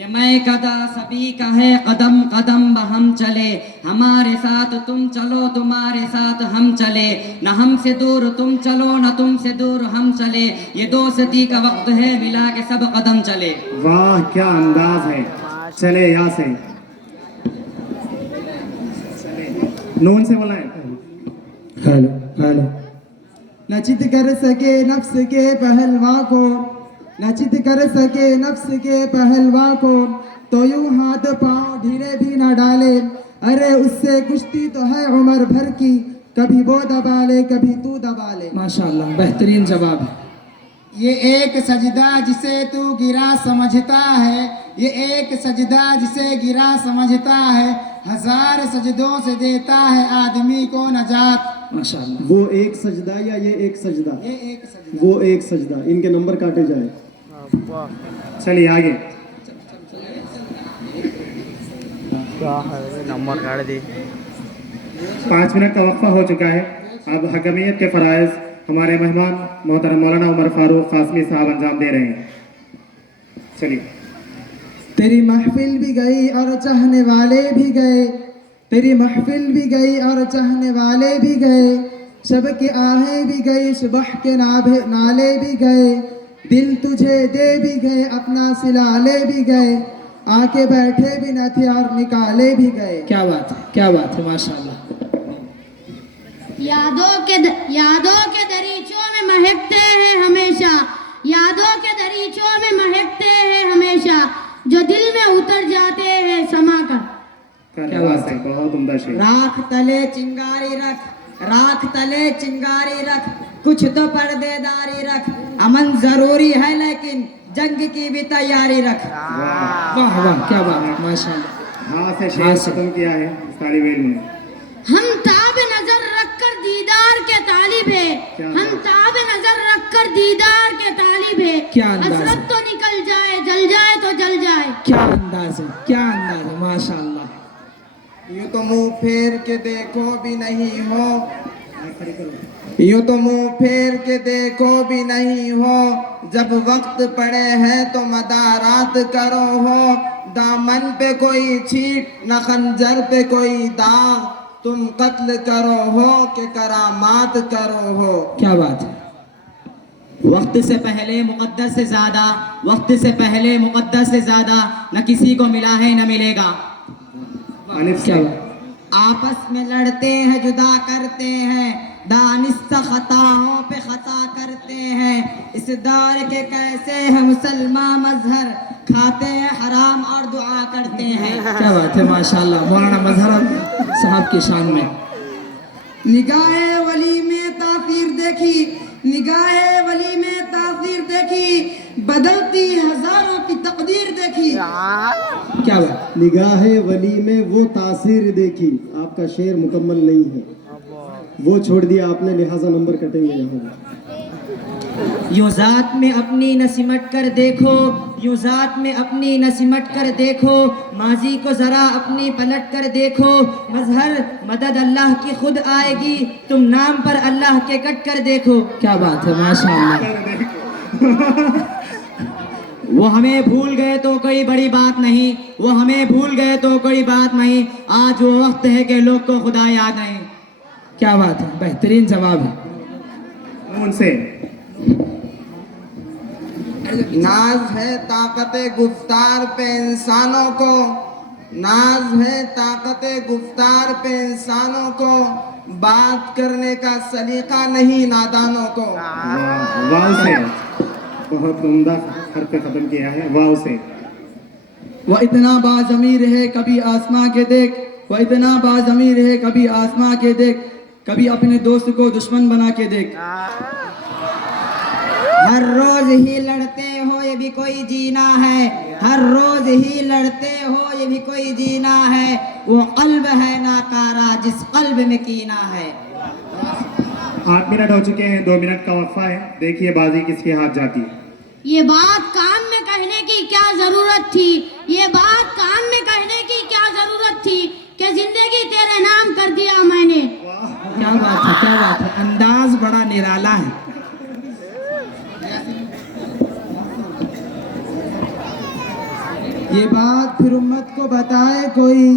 یہ میں کدا سبھی کا ہے قدم قدم بہم چلے ہمارے ساتھ تم چلو تمہارے ساتھ ہم چلے نہ ہم سے دور تم چلو نہ تم سے دور ہم چلے یہ دوستی کا وقت ہے ملا کے سب قدم چلے واہ کیا انداز ہے چلے یہاں سے نون سے بولا ہے ہیلو ہیلو نہ چت کر سکے نفس کے پہلواں کو نہ چت کر سکے نفس کے پہلواں کو تو یوں ہاتھ پاؤں ڈھیلے بھی نہ ڈالے ارے اس سے کشتی تو ہے عمر بھر کی کبھی وہ دبا لے کبھی تو دبا لے ماشاءاللہ بہترین جواب ہے یہ ایک سجدہ جسے تو گرا سمجھتا ہے یہ ایک سجدہ جسے گرا سمجھتا ہے ہزار سجدوں سے دیتا ہے آدمی کو نجات ماشاءاللہ وہ ایک سجدہ یا یہ ایک سجدہ یہ ایک سجدہ وہ ایک سجدہ ان کے نمبر کاٹے جائیں چلیے آگے نمبر کاٹ دی 5 منٹ کا وقفہ ہو چکا ہے اب حکمیت کے فرائض ہمارے مہمان محترم مولانا عمر فاروق قاسمی صاحب انجام دے رہے ہیں چلیے تیری محفل بھی گئی اور چاہنے والے بھی گئے تیری محفل بھی گئی اور چاہنے والے بھی گئے شب کی آہیں بھی گئی صبح کے نالے بھی گئے دل تجھے دے بھی گئے اپنا سلالے بھی گئے آ کے بیٹھے بھی نہ تھے اور نکالے بھی گئے کیا بات ہے ماشاءاللہ یادوں کے دریچوں میں مہکتے ہیں ہمیشہ یادوں کے دریچوں میں مہکتے ہیں ہمیشہ جو دل میں اتر جاتے ہیں سما کر کیا بات ہے بہت عمدہ شعر راکھ تلے چنگاری رکھ راکھ تلے چنگاری رکھ کچھ تو پردے داری رکھ امن ضروری ہے لیکن جنگ کی بھی تیاری رکھ واہ واہ کیا بات ہے ماشاءاللہ ہاں سے شعر ختم کیا ہے اس طالب علم نے ہم تاب نظر رکھ کر دیدار کے طالب ہے ہم تاب نظر رکھ کر دیدار کے طالب ہے کیا انداز ہے حسرت تو نکل جائے جل جائے تو جل جائے کیا انداز ہے ماشاءاللہ یوں تو منہ پھیر کے دیکھو بھی نہیں ہو یوں تو منہ پھیر کے دیکھو بھی نہیں ہو جب وقت پڑے ہے تو مدارات کرو ہو دامن پہ کوئی چھیٹ نہ خنجر پہ کوئی داغ تم قتل کرو ہو کہ کرامات کرو ہو کیا بات ہے وقت سے پہلے مقدس سے زیادہ وقت سے پہلے مقدس سے زیادہ نہ کسی کو ملا ہے نہ ملے گا الف کیا سے بات آپس میں لڑتے ہیں جدا کرتے ہیں دانستہ خطاؤں پہ خطا کرتے ہیں اس دور کے کیسے ہیں مسلمان مظہر کھاتے ہیں حرام اور دعا کرتے ہیں کیا بات ہے ماشاءاللہ مولانا مظہر صاحب کی شان میں نگاہ ولی میں تاثیر دیکھی نگاہ ولی میں تاثیر دیکھی بدلتی ہزاروں کی تقدیر دیکھی کیا بات نگاہ ولی میں وہ تاثیر دیکھی آپ کا شعر مکمل نہیں ہے وہ چھوڑ دیا آپ نے لہٰذا نمبر کٹیں گے یہاں یوں ذات میں اپنی نہ سمٹ کر دیکھو یوں ذات میں اپنی نہ سمٹ کر دیکھو ماضی کو ذرا اپنی پلٹ کر دیکھو مظہر مدد اللہ کی خود آئے گی تم نام پر اللہ کے کٹ کر دیکھو کیا بات ہے ماشاءاللہ وہ ہمیں بھول گئے تو کوئی بڑی بات نہیں وہ ہمیں بھول گئے تو کوئی بات نہیں آج وہ وقت ہے کہ لوگ کو خدا یاد نہیں کیا بات ہے بہترین جواب ہے نون سے ناز ہے طاقت گفتار پہ انسانوں کو ناز ہے طاقت گفتار پہ انسانوں کو بات کرنے کا سلیقہ نہیں نادانوں کو واو سے بہت عمدہ حرف ختم کیا ہے واو سے وہ اتنا باضمیر ہے کبھی آسماں کے دیکھ وہ اتنا باضمیر ہے کبھی آسماں کے دیکھ کبھی اپنے دوست کو دشمن بنا کے دیکھ ہر روز ہی لڑتے ہو یہ بھی کوئی جینا ہے ہر روز ہی لڑتے ہو یہ بھی کوئی جینا ہے وہ قلب ہے ناکارہ جس قلب میں کینہ ہے 8 منٹ ہو چکے ہیں 2 منٹ کا وقفہ ہے دیکھیے بازی کس کے ہاتھ جاتی ہے یہ بات کان میں کہنے کی کیا ضرورت تھی یہ بات کان میں کہنے کی کیا ضرورت تھی کہ زندگی تیرے نام کر دیا میں نے کیا بات ہے انداز بڑا نرالا ہے یہ بات پھر امت کو بتائے کوئی،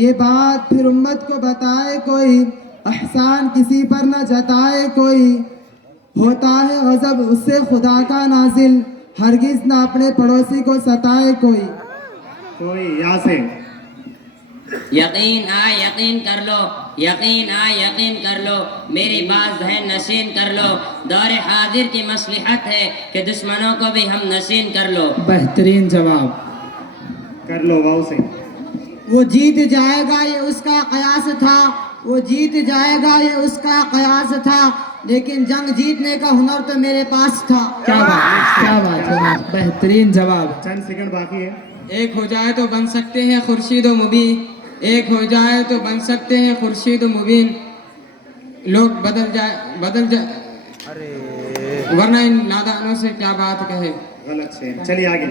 یہ بات پھر امت کو بتائے کوئی، احسان کسی پر نہ جتائے کوئی، ہوتا ہے غضب اس سے خدا کا نازل، ہرگز نہ اپنے پڑوسی کو ستائے کوئی۔ کوئی یا سے یقین آ یقین کر لو، یقین آ یقین کر لو، میری بات ذہن نشین کر لو، دور حاضر کی مصلحت ہے کہ دشمنوں کو بھی ہم نشین کر لو۔ بہترین جواب۔ کر لو واؤ سے وہ جیت جائے گا یہ اس کا قیاس تھا، وہ جیت جائے گا یہ اس کا قیاس تھا، لیکن جنگ جیتنے کا ہنر تو میرے پاس تھا۔ کیا بات، کیا بات، بہترین جواب۔ چند سیکنڈ باقی ہے۔ ایک ہو جائے تو بن سکتے ہیں خورشید و مبین، ایک ہو جائے تو بن سکتے ہیں خورشید و مبین، لوگ بدل جائے ورنہ ان نادانوں سے کیا بات کہے۔ غلط سے چلیے آگے،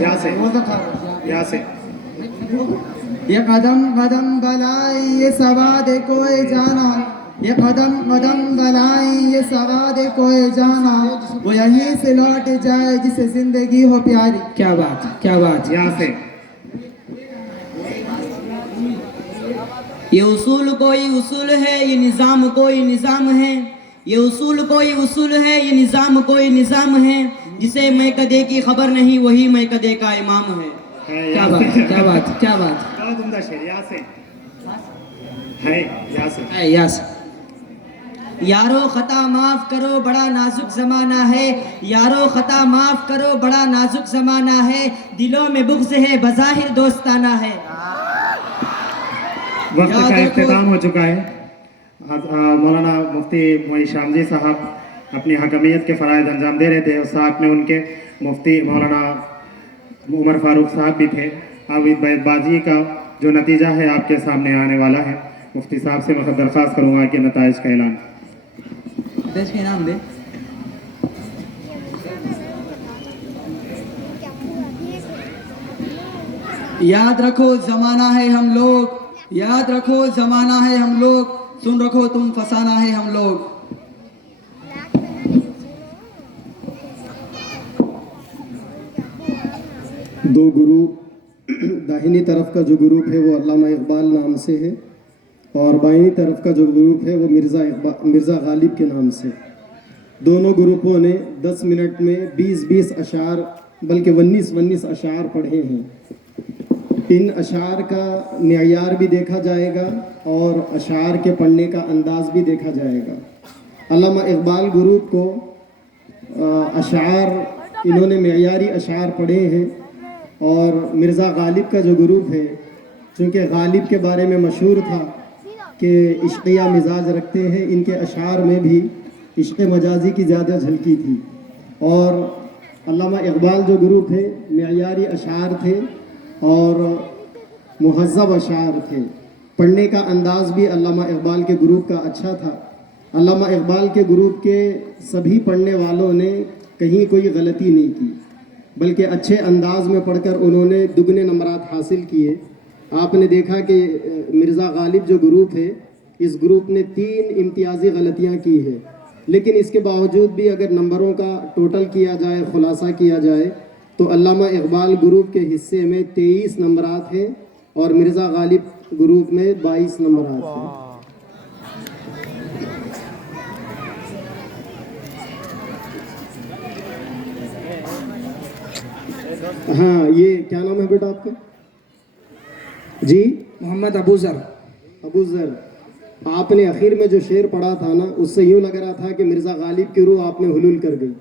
یا سے یا سے یہ قدم قدم بلائی یہ سواد کوئی جانا، یہ قدم قدم بلائی یہ سواد کوئی جانا، وہ یہیں سے لوٹ جائے جسے زندگی ہو پیاری۔ کیا بات، کیا بات۔ یا سے یہ اصول کوئی اصول ہے، یہ نظام کوئی نظام ہے، یہ اصول کوئی اصول ہے، یہ نظام کوئی نظام ہے، جسے میں کدے کی خبر نہیں وہی میں کدے کا امام ہے۔ کیا بات، کیا بات، کیا بات۔ بہت عمدہ شعر، یا سے ہے، یا سے اے یس۔ یارو خطا معاف کرو بڑا نازک زمانہ ہے، یارو خطا معاف کرو بڑا نازک زمانہ ہے، دلوں میں بغض ہے بظاہر دوستانہ ہے۔ وقت کا اختتام ہو چکا ہے۔ مولانا مفتی معین شامجی صاحب اپنی حکمیت کے فرائض انجام دے رہے تھے اور ساتھ میں ان کے مفتی مولانا عمر فاروق صاحب بھی تھے۔ اب اس بیت بازی کا جو نتیجہ ہے آپ کے سامنے آنے والا ہے۔ مفتی صاحب سے میں درخواست کروں گا کہ نتائج کا اعلان۔ دیش کے نام دے۔ یاد رکھو زمانہ ہے ہم لوگ، یاد رکھو زمانہ ہے ہم لوگ، سن رکھو تم فسانہ ہے ہم لوگ۔ دو گروپ، داہنی طرف کا جو گروپ ہے وہ علامہ اقبال نام سے ہے، اور بائنی طرف کا جو گروپ ہے وہ مرزا غالب کے نام سے۔ دونوں گروپوں نے 10 منٹ میں 20 اشعار بلکہ 19 اشعار پڑھے ہیں۔ ان اشعار کا معیار بھی دیکھا جائے گا اور اشعار کے پڑھنے کا انداز بھی دیکھا جائے گا۔ علامہ اقبال گروپ کو اشعار انہوں نے معیاری اشعار پڑھے ہیں، اور مرزا غالب کا جو گروپ ہے چونکہ غالب کے بارے میں مشہور تھا کہ عشقیہ مزاج رکھتے ہیں، ان کے اشعار میں بھی عشق مجازی کی زیادہ جھلکی تھی، اور علامہ اقبال جو گروپ ہے معیاری اشعار تھے اور مہذب اشعار تھے۔ پڑھنے کا انداز بھی علامہ اقبال کے گروپ کا اچھا تھا۔ علامہ اقبال کے گروپ کے سبھی پڑھنے والوں نے کہیں کوئی غلطی نہیں کی، بلکہ اچھے انداز میں پڑھ کر انہوں نے دگنے نمبرات حاصل کیے۔ آپ نے دیکھا کہ مرزا غالب جو گروپ ہے اس گروپ نے 3 امتیازی غلطیاں کی ہیں، لیکن اس کے باوجود بھی اگر نمبروں کا ٹوٹل کیا جائے، خلاصہ کیا جائے، تو علامہ اقبال گروپ کے حصے میں 23 نمبرات ہیں اور مرزا غالب گروپ میں 22 نمبرات ہیں۔ ہاں، یہ کیا نام ہے بیٹا آپ کا؟ جی محمد ابو ذر۔ ابو ذر، آپ نے اخیر میں جو شعر پڑھا تھا نا، اس سے یوں لگ رہا تھا کہ مرزا غالب کی روح آپ نے حلول کر گئی۔